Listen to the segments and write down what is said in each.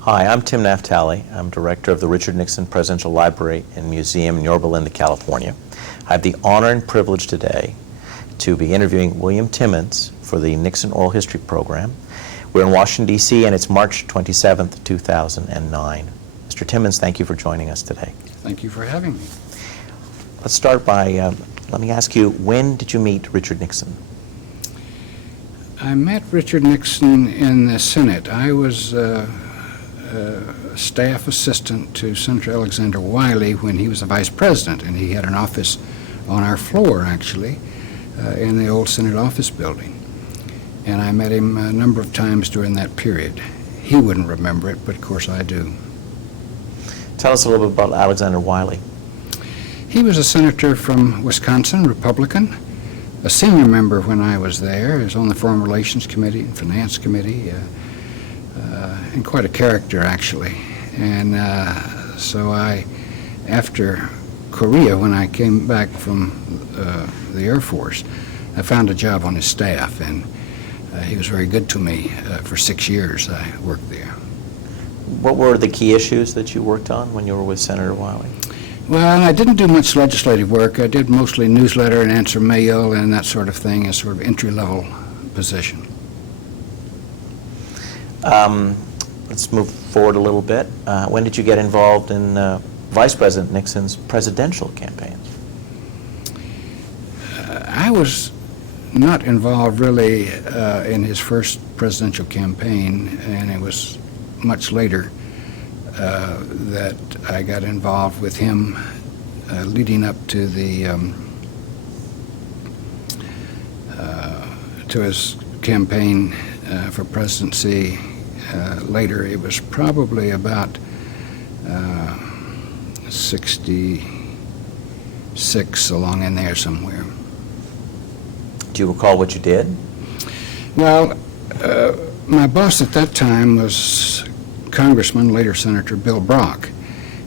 Hi, I'm Tim Naftali. I'm director of the Richard Nixon Presidential Library and Museum in Yorba Linda, California. I have the honor and privilege today to be interviewing William Timmons for the Nixon Oral History Program. We're in Washington, D.C., and it's March 27th, 2009. Mr. Timmons, thank you for joining us today. Thank you for having me. Let's start by, let me ask you, when did you meet Richard Nixon? I met Richard Nixon in the Senate. I was staff assistant to Senator Alexander Wiley when he was the vice president, and he had an office on our floor, actually, in the old Senate office building. And I met him a number of times during that period. He wouldn't remember it, but of course I do. Tell us a little bit about Alexander Wiley. He was a senator from Wisconsin, Republican, a senior member when I was there. He was on the Foreign Relations Committee and Finance Committee, and quite a character, actually. And so after Korea, when I came back from the Air Force, I found a job on his staff, and he was very good to me. For 6 years I worked there. What were the key issues that you worked on when you were with Senator Wiley? Well, I didn't do much legislative work. I did mostly newsletter and answer mail and that sort of thing, a sort of entry-level position. Let's move forward a little bit. When did you get involved in Vice President Nixon's presidential campaign? I was not involved really in his first presidential campaign, and it was much later that I got involved with him leading up to the to his campaign for presidency. Later, it was probably about 66, along in there somewhere. Do you recall what you did? Well, my boss at that time was Congressman, later Senator Bill Brock,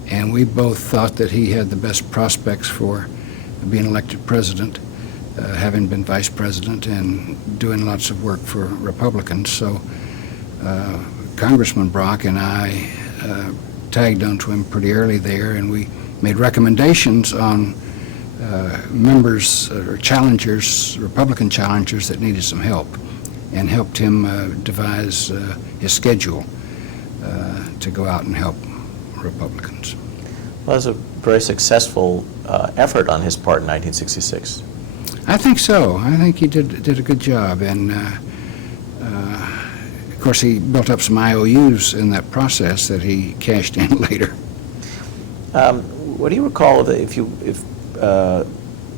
and we both thought that he had the best prospects for being elected president, having been vice president and doing lots of work for Republicans. So Congressman Brock and I tagged onto him pretty early there, and we made recommendations on members or challengers, Republican challengers that needed some help, and helped him devise his schedule to go out and help Republicans. Well, it was a very successful effort on his part in 1966. I think so. I think he did a good job, and of course he built up some IOUs in that process that he cashed in later. What do you recall if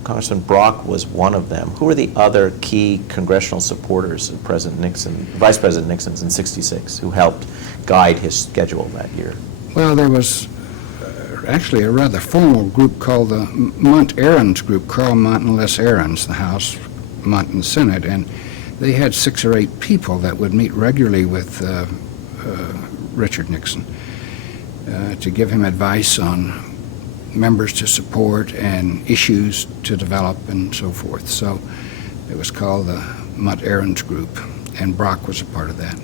Congressman Brock was one of them? Who were the other key congressional supporters of President Nixon, Vice President Nixon's in '66, who helped guide his schedule that year? Well, there was actually a rather formal group called the Mont Ahrens group, Carl Mont and Les Ahrens, the House, Mont and the Senate, and they had 6 or 8 people that would meet regularly with Richard Nixon to give him advice on members to support and issues to develop and so forth. So it was called the Mont Ahrens group, and Brock was a part of that.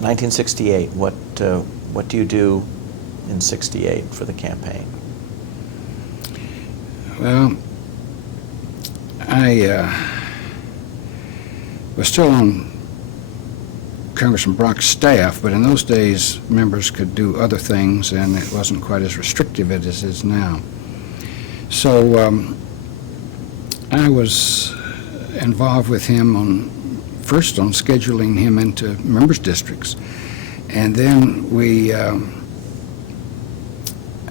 1968, what do you do in '68 for the campaign? Well, I was still on Congressman Brock's staff, but in those days members could do other things, and it wasn't quite as restrictive as it is now. So I was involved with him first on scheduling him into members' districts, and then we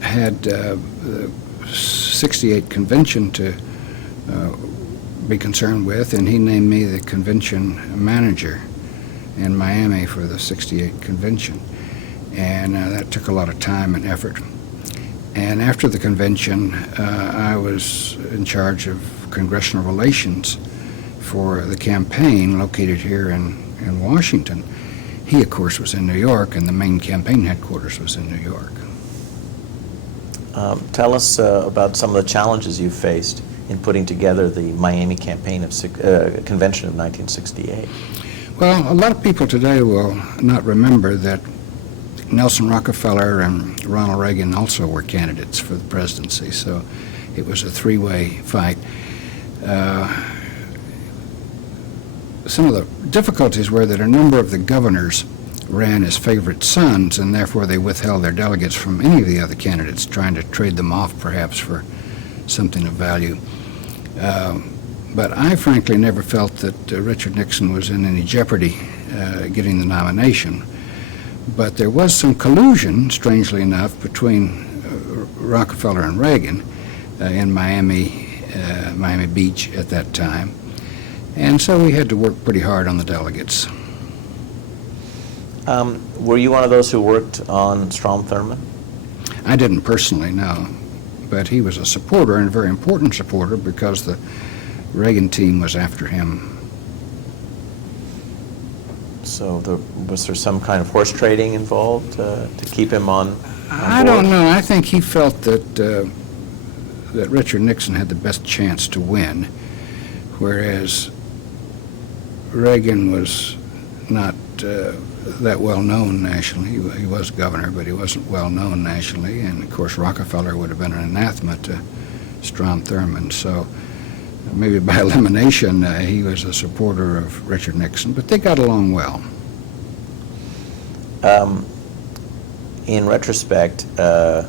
had the '68 convention to be concerned with, and he named me the convention manager in Miami for the '68 convention, and that took a lot of time and effort. And after the convention, I was in charge of congressional relations for the campaign located here in Washington. He, of course, was in New York, and the main campaign headquarters was in New York. Tell us about some of the challenges you faced in putting together the Miami convention of 1968. Well, a lot of people today will not remember that Nelson Rockefeller and Ronald Reagan also were candidates for the presidency, so it was a three-way fight. Some of the difficulties were that a number of the governors ran as favorite sons, and therefore they withheld their delegates from any of the other candidates, trying to trade them off perhaps for something of value. But I frankly never felt that Richard Nixon was in any jeopardy getting the nomination. But there was some collusion, strangely enough, between Rockefeller and Reagan in Miami Beach at that time. And so we had to work pretty hard on the delegates. Were you one of those who worked on Strom Thurmond? I didn't personally, no. But he was a supporter, and a very important supporter, because the Reagan team was after him. So was there some kind of horse trading involved to keep him on I board? don't know. I think he felt that that Richard Nixon had the best chance to win, whereas Reagan was not that well known nationally. He was governor, but he wasn't well known nationally. And of course, Rockefeller would have been an anathema to Strom Thurmond. So maybe by elimination, he was a supporter of Richard Nixon, but they got along well. In retrospect, what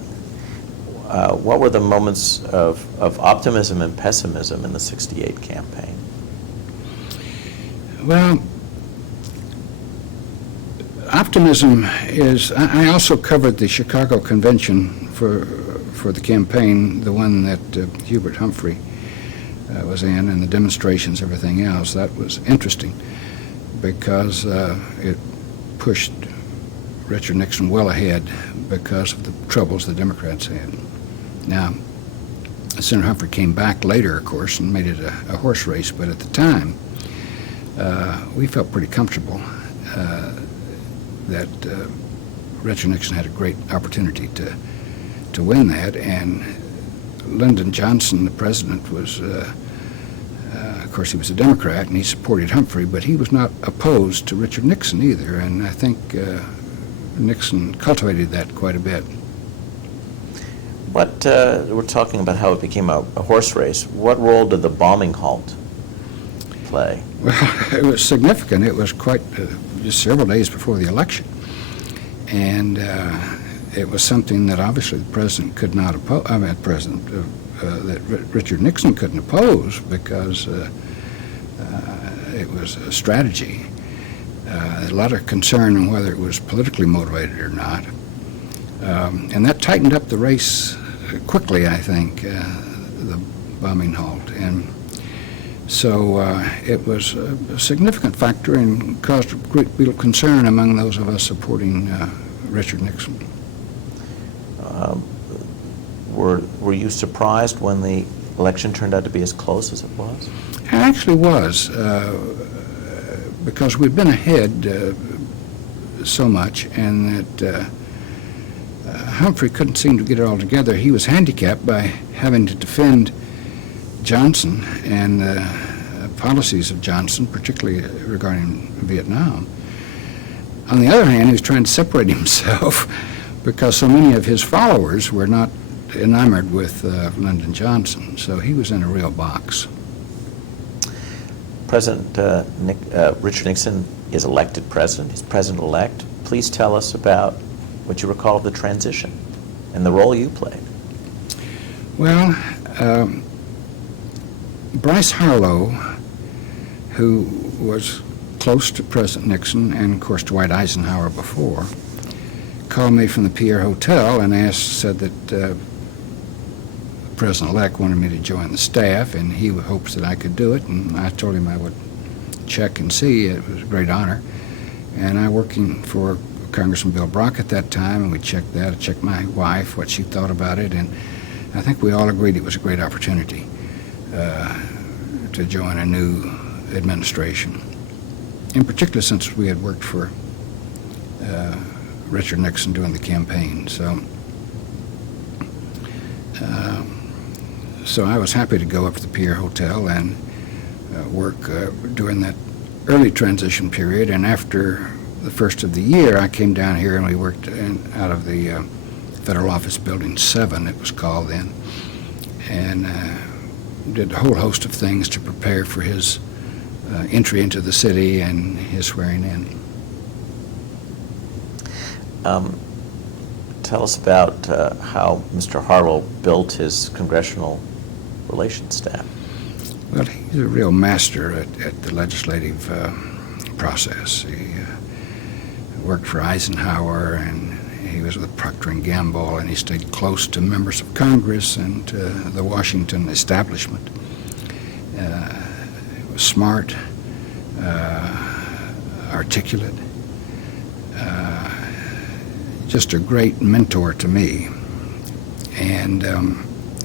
were the moments of optimism and pessimism in the '68 campaign? Well, optimism is, I also covered the Chicago Convention for the campaign, the one that Hubert Humphrey was in, and the demonstrations, everything else. That was interesting because it pushed Richard Nixon well ahead because of the troubles the Democrats had. Now, Senator Humphrey came back later, of course, and made it a horse race, but at the time, we felt pretty comfortable that Richard Nixon had a great opportunity to win that, and Lyndon Johnson, the president, was, of course, he was a Democrat, and he supported Humphrey, but he was not opposed to Richard Nixon either, and I think Nixon cultivated that quite a bit. What, we're talking about how it became a horse race. What role did the bombing halt play? Well, it was significant. It was quite just several days before the election, and it was something that obviously the president could not oppose. I mean, that Richard Nixon couldn't oppose because it was a strategy. A lot of concern on whether it was politically motivated or not, and that tightened up the race quickly. I think the bombing halt, and so it was a significant factor and caused a great deal of concern among those of us supporting Richard Nixon. Were you surprised when the election turned out to be as close as it was? It actually was, because we'd been ahead so much, and that Humphrey couldn't seem to get it all together. He was handicapped by having to defend Johnson and policies of Johnson, particularly regarding Vietnam. On the other hand, he was trying to separate himself because so many of his followers were not enamored with Lyndon Johnson, so he was in a real box. President Richard Nixon is elected president. He's president-elect. Please tell us about what you recall of the transition and the role you played. Well, Bryce Harlow, who was close to President Nixon and, of course, Dwight Eisenhower before, called me from the Pierre Hotel and said that President-elect wanted me to join the staff, and he hopes that I could do it, and I told him I would check and see. It was a great honor. And I working for Congressman Bill Brock at that time, and we checked that. I checked my wife, what she thought about it, and I think we all agreed it was a great opportunity to join a new administration, in particular since we had worked for Richard Nixon during the campaign. So I was happy to go up to the Pierre Hotel and work during that early transition period, and after the first of the year, I came down here and we worked out of the Federal Office Building 7, it was called then, and did a whole host of things to prepare for his entry into the city and his swearing in. Tell us about how Mr. Harlow built his congressional relations staff. Well, he's a real master at the legislative process. He worked for Eisenhower, and he was with Procter & Gamble, and he stayed close to members of Congress and the Washington establishment. He was smart, articulate, just a great mentor to me. And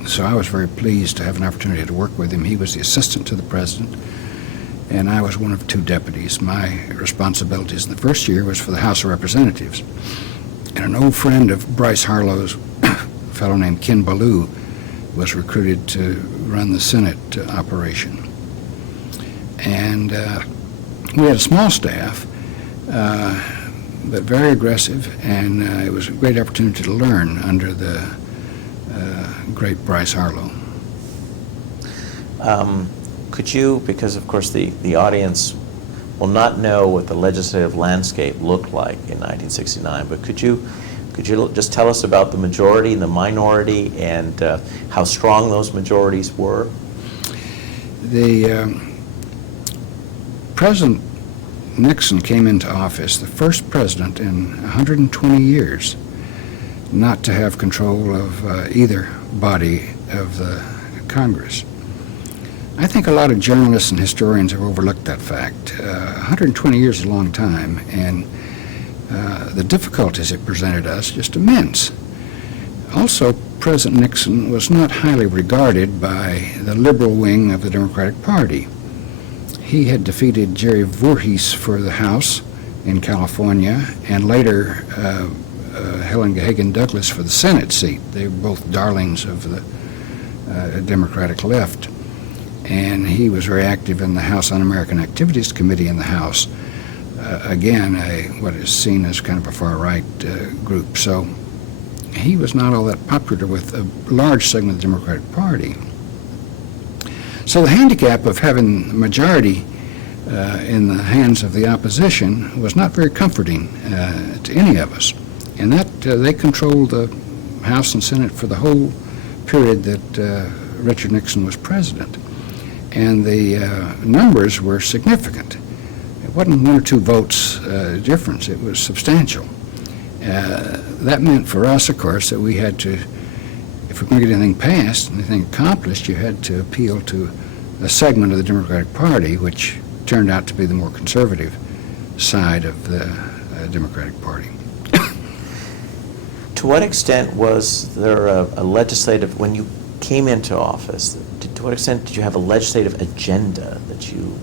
so I was very pleased to have an opportunity to work with him. He was the assistant to the president, and I was one of 2 deputies. My responsibilities in the first year was for the House of Representatives. And an old friend of Bryce Harlow's, a fellow named Ken Ballou, was recruited to run the Senate operation. And we had a small staff, but very aggressive, and it was a great opportunity to learn under the great Bryce Harlow. Could you, because of course the audience will not know what the legislative landscape looked like in 1969, but could you just tell us about the majority and the minority and how strong those majorities were? The President Nixon came into office, the first president in 120 years not to have control of either body of the Congress. I think a lot of journalists and historians have overlooked that fact. 120 years is a long time, and the difficulties it presented us just immense. Also, President Nixon was not highly regarded by the liberal wing of the Democratic Party. He had defeated Jerry Voorhees for the House in California, and later Helen Hagan Douglas for the Senate seat. They were both darlings of the Democratic left. And he was very active in the House Un-American Activities Committee in the House. Again, what is seen as kind of a far-right group. So he was not all that popular with a large segment of the Democratic Party. So the handicap of having a majority in the hands of the opposition was not very comforting to any of us. And that they controlled the House and Senate for the whole period that Richard Nixon was president. And the numbers were significant. It wasn't 1 or 2 votes difference, it was substantial. That meant for us, of course, that we had to, if we were going to get anything passed, anything accomplished, you had to appeal to a segment of the Democratic Party, which turned out to be the more conservative side of the Democratic Party. To what extent was there a legislative, when you came into office, to what extent did you have a legislative agenda that you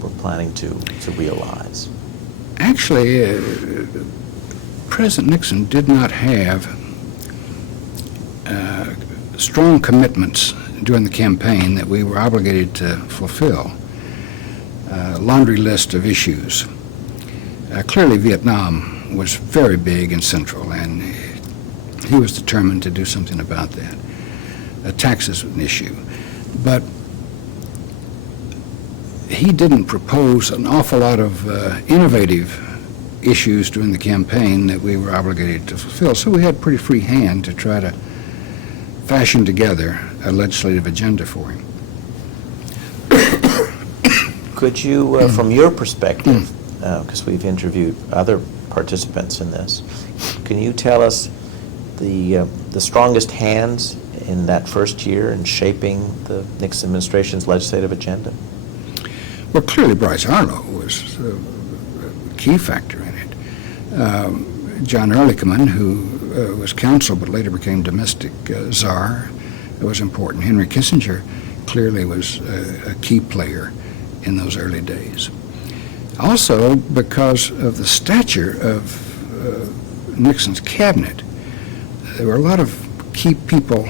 were planning to realize? Actually, President Nixon did not have strong commitments during the campaign that we were obligated to fulfill. Laundry list of issues. Clearly, Vietnam was very big and central, and he was determined to do something about that. Taxes was an issue. But he didn't propose an awful lot of innovative issues during the campaign that we were obligated to fulfill. So we had pretty free hand to try to fashion together a legislative agenda for him. Could you, from your perspective, because we've interviewed other participants in this, can you tell us the strongest hands in that first year in shaping the Nixon administration's legislative agenda? Well, clearly Bryce Harlow was a key factor in it. John Ehrlichman, who was counsel but later became domestic czar, was important. Henry Kissinger clearly was a key player in those early days. Also, because of the stature of Nixon's cabinet, there were a lot of key people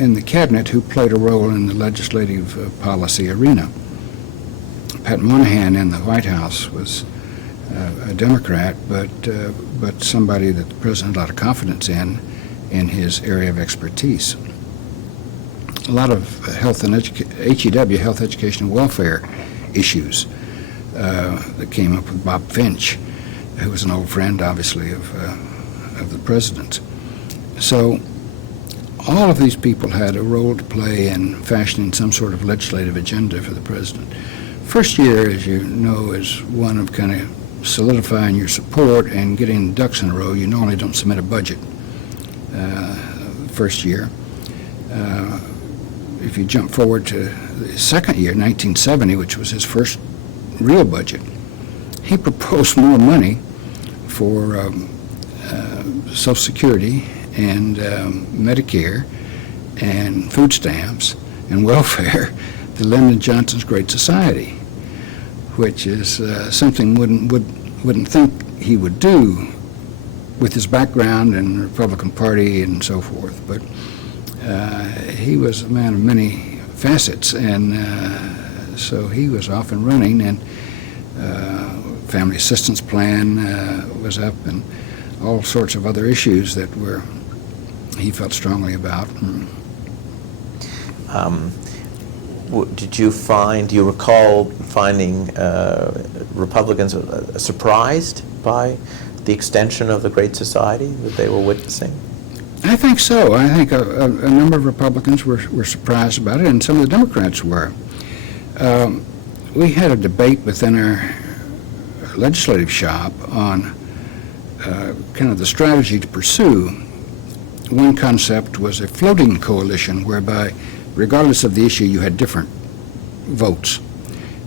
in the cabinet who played a role in the legislative policy arena. Pat Moynihan in the White House was a Democrat, but somebody that the president had a lot of confidence in his area of expertise. A lot of health and HEW, health, education, and welfare issues that came up with Bob Finch, who was an old friend, obviously, of the president. So all of these people had a role to play in fashioning some sort of legislative agenda for the president. First year, as you know, is one of kind of solidifying your support and getting ducks in a row. You normally don't submit a budget first year. If you jump forward to the second year, 1970, which was his first real budget, he proposed more money for Social Security and Medicare and food stamps and welfare than Lyndon Johnson's Great Society, which is something wouldn't think he would do with his background in the Republican Party and so forth. But he was a man of many facets, and so he was off and running, and family assistance plan was up, and all sorts of other issues that he felt strongly about. Do you recall finding Republicans surprised by the extension of the Great Society that they were witnessing? I think so. I think a number of Republicans were surprised about it, and some of the Democrats were. We had a debate within our legislative shop on kind of the strategy to pursue. One concept was a floating coalition, whereby, regardless of the issue, you had different votes,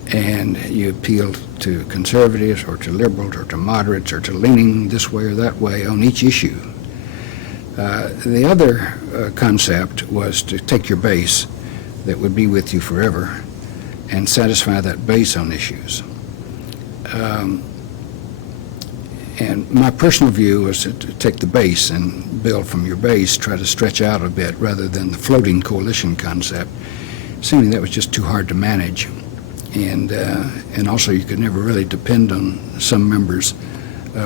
and you appealed to conservatives or to liberals or to moderates or to leaning this way or that way on each issue. The other concept was to take your base that would be with you forever and satisfy that base on issues. And my personal view was to take the base and build from your base, try to stretch out a bit rather than the floating coalition concept, seeming that was just too hard to manage. And also you could never really depend on some members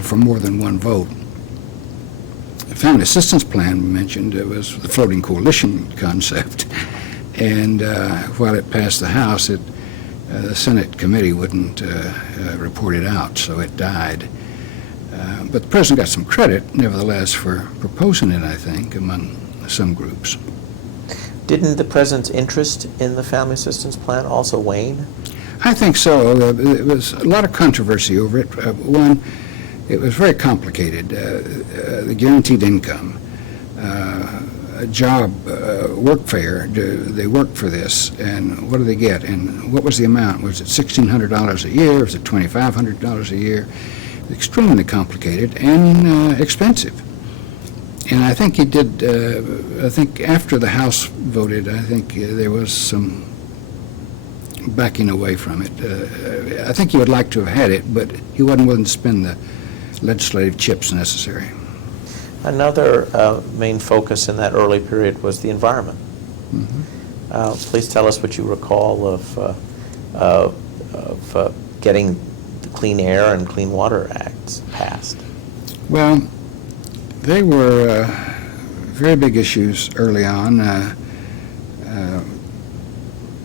for more than one vote. The family assistance plan we mentioned was the floating coalition concept, and while it passed the House, the Senate committee wouldn't report it out, so it died. But the president got some credit, nevertheless, for proposing it, I think, among some groups. Didn't the president's interest in the family assistance plan also wane? I think so. There was a lot of controversy over it. One, it was very complicated. The guaranteed income, job, workfare, do they work for this, and what do they get, and what was the amount? Was it $1,600 a year? Was it $2,500 a year? Extremely complicated and expensive. And I think he did, I think after the House voted, I think there was some backing away from it. I think he would like to have had it, but he wasn't willing to spend the legislative chips necessary. Another main focus in that early period was the environment. Mm-hmm. Please tell us what you recall of getting the Clean Air and Clean Water Acts passed. Well, they were very big issues early on.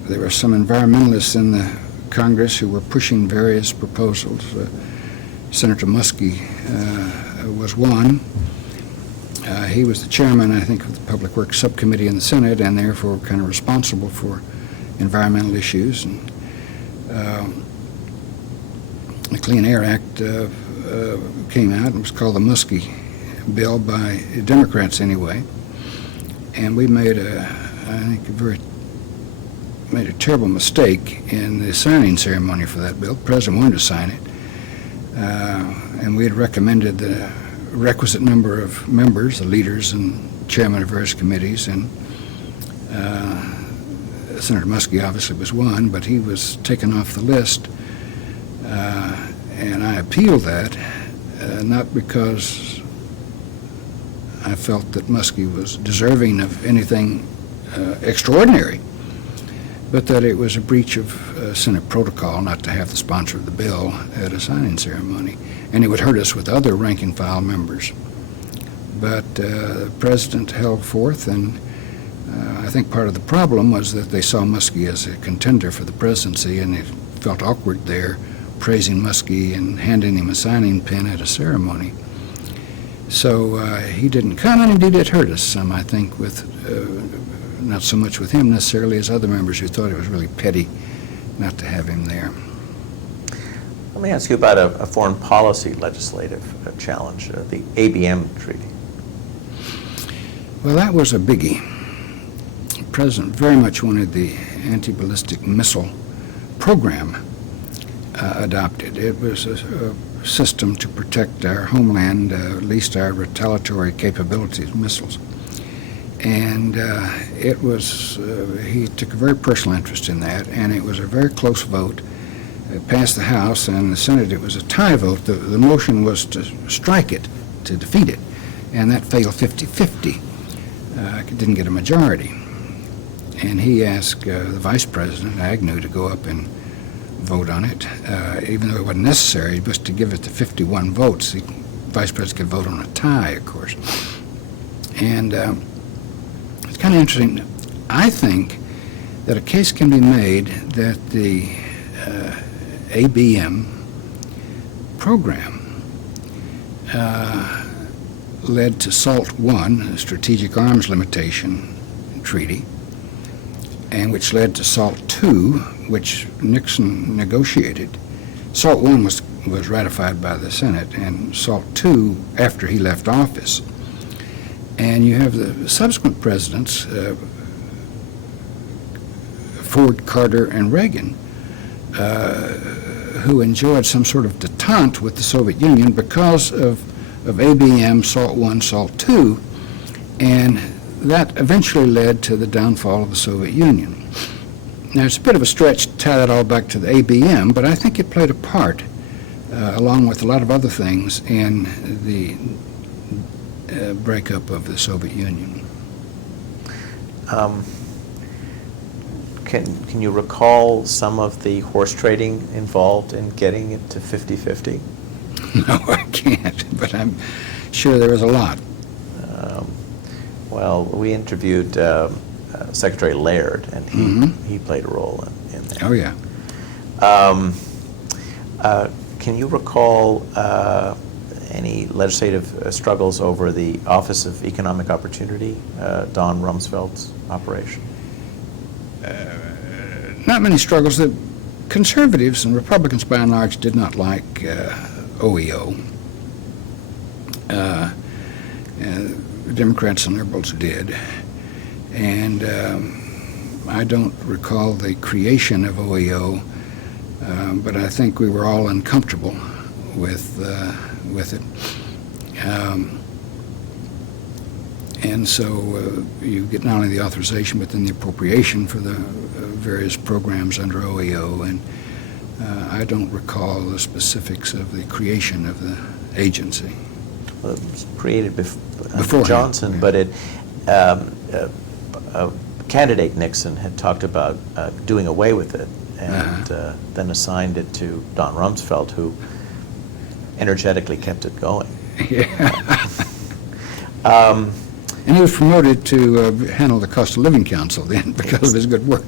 There were some environmentalists in the Congress who were pushing various proposals. Senator Muskie was one. He was the chairman, I think, of the Public Works Subcommittee in the Senate, and therefore kind of responsible for environmental issues. And the Clean Air Act came out and was called the Muskie bill by Democrats anyway. And we made I think, made a terrible mistake in the signing ceremony for that bill. The president wanted to sign it, and we had recommended the requisite number of members, the leaders and chairman of various committees, and Senator Muskie obviously was one, but he was taken off the list, and I appealed that, not because I felt that Muskie was deserving of anything extraordinary, but that it was a breach of Senate protocol not to have the sponsor of the bill at a signing ceremony, and it would hurt us with other rank-and-file members. But the president held forth, and I think part of the problem was that they saw Muskie as a contender for the presidency, and it felt awkward there, praising Muskie and handing him a signing pin at a ceremony. So he didn't come, and indeed it hurt us some, I think, with not so much with him necessarily as other members who thought it was really petty not to have him there. Let me ask you about a foreign policy legislative challenge, the ABM treaty. Well, that was a biggie. The president very much wanted the anti-ballistic missile program adopted. It was a system to protect our homeland, at least our retaliatory capabilities, missiles. And it was, he took a very personal interest in that, and it was a very close vote. It passed the House, and the Senate, it was a tie vote. The motion was to strike it, to defeat it, and that failed 50-50. It didn't get a majority. And he asked the Vice President, Agnew, to go up and vote on it, even though it wasn't necessary, just to give it the 51 votes. The Vice President could vote on a tie, of course. And it's kind of interesting. I think that a case can be made that the ABM program led to SALT I, a Strategic Arms Limitation Treaty, and which led to SALT II, which Nixon negotiated. SALT I was ratified by the Senate, and SALT II after he left office. And you have the subsequent presidents, Ford, Carter, and Reagan, who enjoyed some sort of detente with the Soviet Union because of ABM, SALT I, SALT II, and that eventually led to the downfall of the Soviet Union. Now, it's a bit of a stretch to tie that all back to the ABM, but I think it played a part, along with a lot of other things, in the breakup of the Soviet Union. Can you recall some of the horse trading involved in getting it to 50-50? No, I can't, but I'm sure there was a lot. Well, we interviewed Secretary Laird, and he played a role in that. Oh, yeah. Can you recall any legislative struggles over the Office of Economic Opportunity, Don Rumsfeld's operation? Not many struggles. The conservatives and Republicans, by and large, did not like OEO. Democrats and liberals did. And I don't recall the creation of OEO, but I think we were all uncomfortable with it. And so you get not only the authorization, but then the appropriation for the various programs under OEO. And I don't recall the specifics of the creation of the agency. Well, it was created before Johnson, yeah. But it candidate Nixon had talked about doing away with it, and then assigned it to Don Rumsfeld, who energetically kept it going. Yeah. And he was promoted to handle the Cost of Living Council then because of his good work.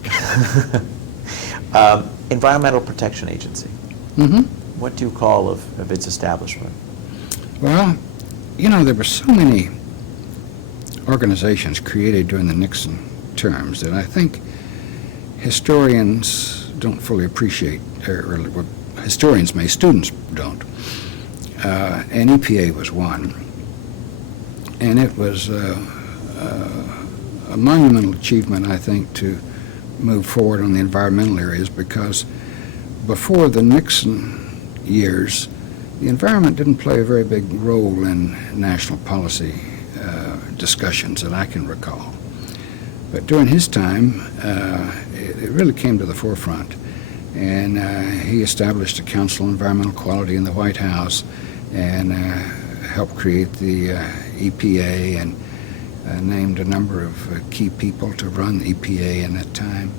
Environmental Protection Agency. Mm-hmm. What do you call of its establishment? Well, you know, there were so many organizations created during the Nixon terms that I think historians don't fully appreciate, or historians may, students don't. And EPA was one. And it was a monumental achievement, I think, to move forward on the environmental areas, because before the Nixon years, the environment didn't play a very big role in national policy discussions that I can recall. But during his time, it really came to the forefront. And he established a Council on Environmental Quality in the White House and helped create the EPA and named a number of key people to run the EPA in that time.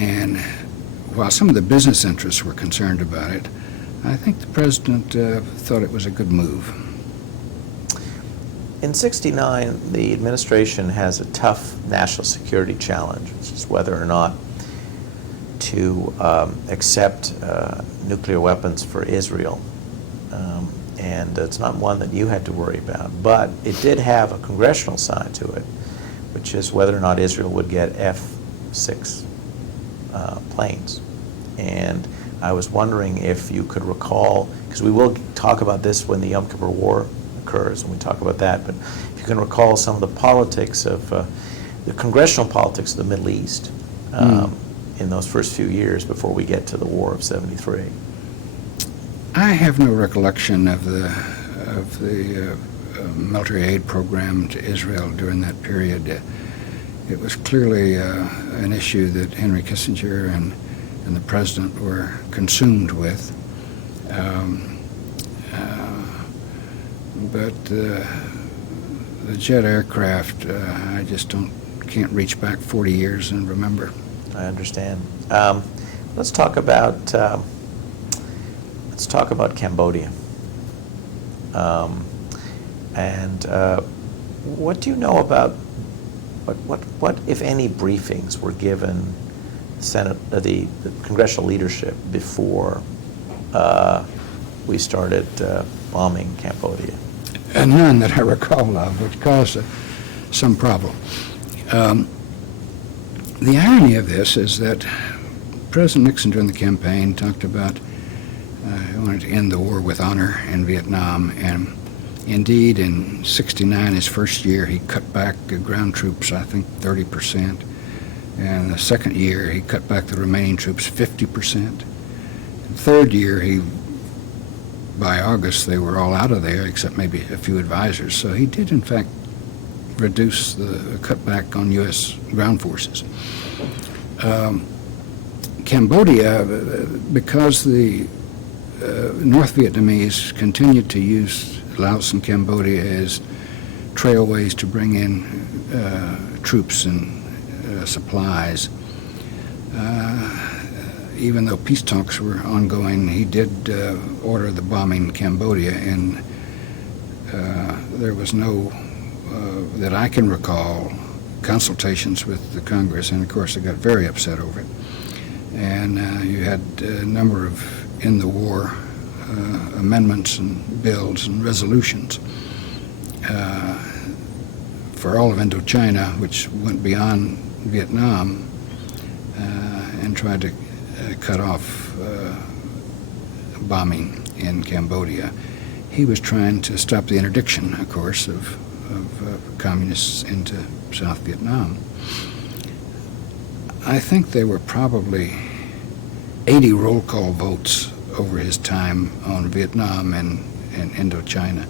And while some of the business interests were concerned about it, I think the president thought it was a good move. In '69, the administration has a tough national security challenge, which is whether or not to accept nuclear weapons for Israel. And it's not one that you had to worry about, but it did have a congressional side to it, which is whether or not Israel would get F-6 planes. And I was wondering if you could recall, because we will talk about this when the Yom Kippur War occurs, and we talk about that, but if you can recall some of the politics of the congressional politics of the Middle East in those first few years before we get to the War of '73. I have no recollection of the military aid program to Israel during that period. It was clearly an issue that Henry Kissinger and the president were consumed with. But the jet aircraft, I just can't reach back 40 years and remember. I understand. Let's talk about Cambodia. What do you know about what if any briefings were given the congressional leadership before we started bombing Cambodia? And none that I recall of, which caused some problem. The irony of this is that President Nixon during the campaign talked about he wanted to end the war with honor in Vietnam, and indeed in '69, his first year, he cut back ground troops, I think 30%, and the second year he cut back the remaining troops 50%. The third year, by August, they were all out of there except maybe a few advisors, so he did in fact reduce the cutback on U.S. ground forces. Cambodia, because the North Vietnamese continued to use Laos and Cambodia as trailways to bring in troops and supplies. Even though peace talks were ongoing, he did order the bombing in Cambodia, and there was no, that I can recall, consultations with the Congress, and of course they got very upset over it. And you had a number of in the war amendments and bills and resolutions for all of Indochina, which went beyond Vietnam and tried to cut off bombing in Cambodia. He was trying to stop the interdiction, of course, of communists into South Vietnam. I think there were probably 80 roll call votes over his time on Vietnam and Indochina.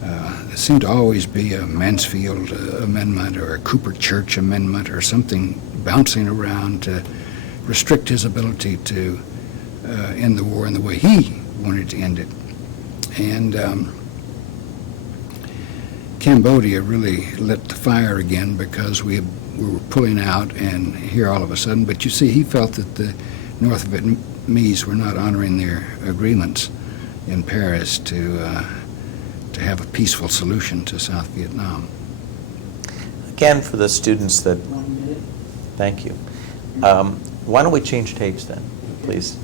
There seemed to always be a Mansfield amendment or a Cooper Church amendment or something bouncing around to restrict his ability to end the war in the way he wanted to end it. And Cambodia really lit the fire again because we were pulling out, and here all of a sudden, but you see, he felt that the North Vietnamese were not honoring their agreements in Paris to have a peaceful solution to South Vietnam. Again, for the students that... 1 minute. Thank you. Why don't we change tapes then, please?